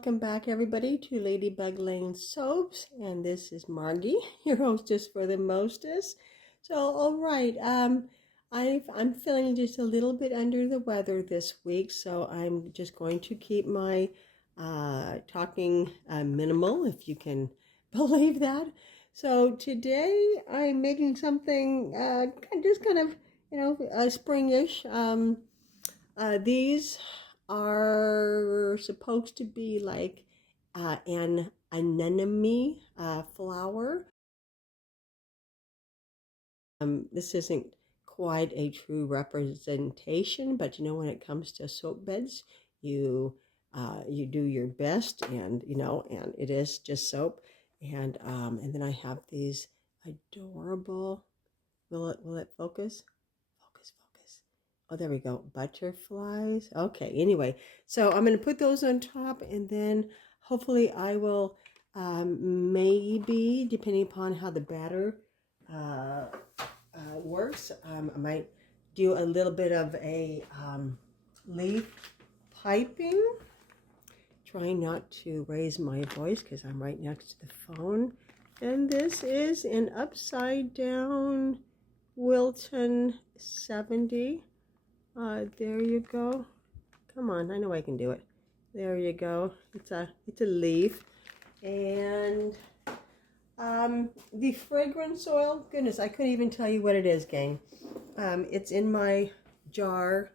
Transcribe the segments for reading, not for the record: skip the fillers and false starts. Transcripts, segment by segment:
welcome back everybody to Ladybug Lane Soaps, and this is Margie, your hostess for the mostest. So, all right, I'm feeling just a little bit under the weather this week, so I'm just going to keep my talking minimal, if you can believe that. So today I'm making something just kind of, springish. These are supposed to be like an anemone flower. This isn't quite a true representation, but when it comes to soap beds, you do your best, and and it is just soap. And then I have these adorable. Will it focus? Focus. Oh, there we go. Butterflies. Okay, anyway, so I'm going to put those on top, and then hopefully I will maybe, depending upon how the batter works, I might do a little bit of a leaf piping. Trying not to raise my voice because I'm right next to the phone. And this is an upside down Wilton 70. There you go. Come on, I know I can do it. There you go. It's a leaf. And the fragrance oil, goodness, I couldn't even tell you what it is, gang. It's in my jar.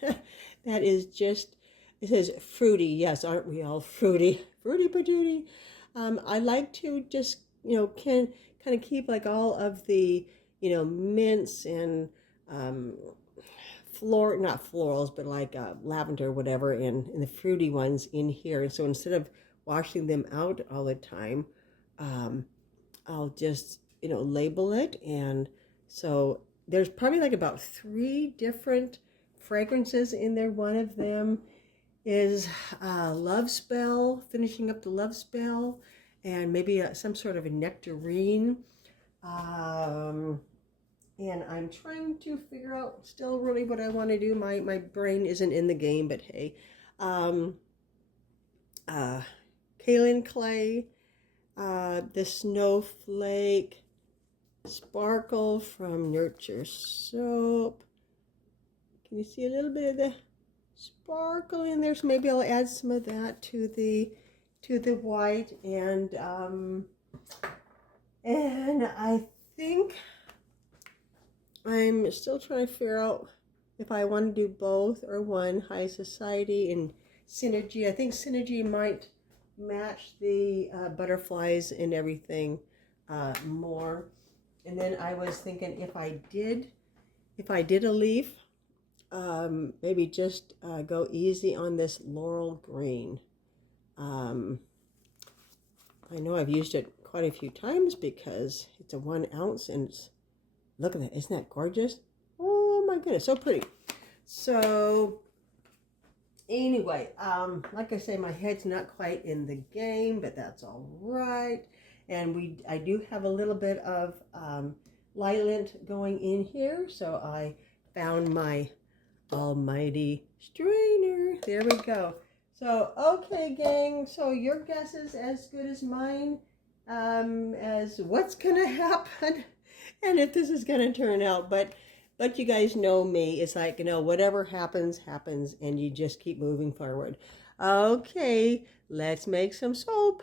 That is just, it says fruity. Yes, aren't we all fruity? Fruity patootie. I like to just, can kind of keep like all of the, mints and not florals, but like lavender, whatever, and the fruity ones in here. And so instead of washing them out all the time, I'll just, label it. And so there's probably like about 3 different fragrances in there. One of them is Love Spell, finishing up the Love Spell, and maybe some sort of a nectarine. And I'm trying to figure out still really what I want to do. My brain isn't in the game, but hey. Kaolin Clay, the Snowflake, Sparkle from Nurture Soap. Can you see a little bit of the sparkle in there? So maybe I'll add some of that to the white, and I think I'm still trying to figure out if I want to do both or one. High Society and Synergy. I think Synergy might match the butterflies and everything more. And then I was thinking if I did a leaf, maybe just go easy on this Laurel Green. I know I've used it quite a few times because it's a 1 ounce, and look at that. Isn't that gorgeous? Oh my goodness, so pretty. So anyway, like I say, my head's not quite in the game, but that's all right. And I do have a little bit of lilac going in here, so I found my almighty strainer. There we go. So, okay, gang, so your guess is as good as mine as what's gonna happen and if this is gonna turn out. But you guys know me. It's like, whatever happens, happens, and you just keep moving forward. Okay, let's make some soap.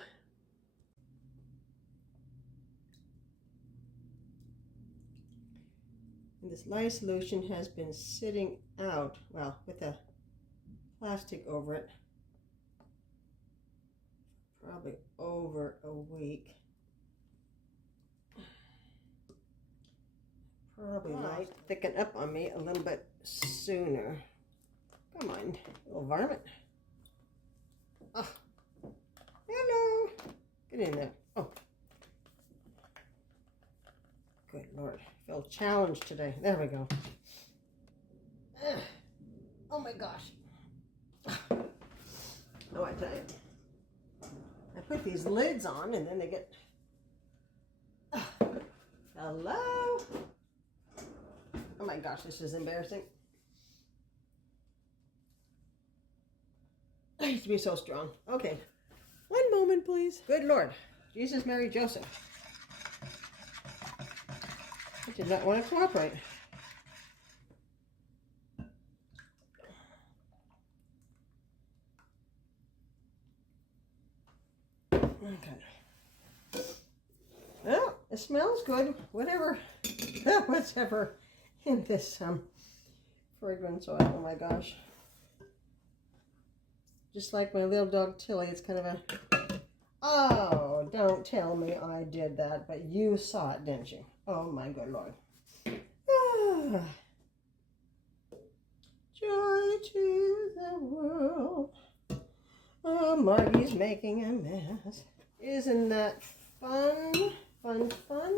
And this lye solution has been sitting out, well, with a plastic over it, probably over a week. Probably might thicken up on me a little bit sooner. Come on, little varmint. Oh, hello. Get in there. Oh, good Lord. I feel challenged today. There we go. Oh my gosh. Oh, I tell you. I put these lids on and then they get... Hello? Oh my gosh, this is embarrassing. I used to be so strong. Okay, One moment, please. Good Lord. Jesus, Mary, Joseph. I did not want to cooperate. Okay. Well, it smells good. Whatever in this fragrance oil. Oh my gosh. Just like my little dog Tilly, it's kind of a... Oh, don't tell me I did that, but you saw it, didn't you? Oh my good Lord. Ah. Joy to the world. Oh, Margie's making a mess. Isn't that fun? Fun, fun?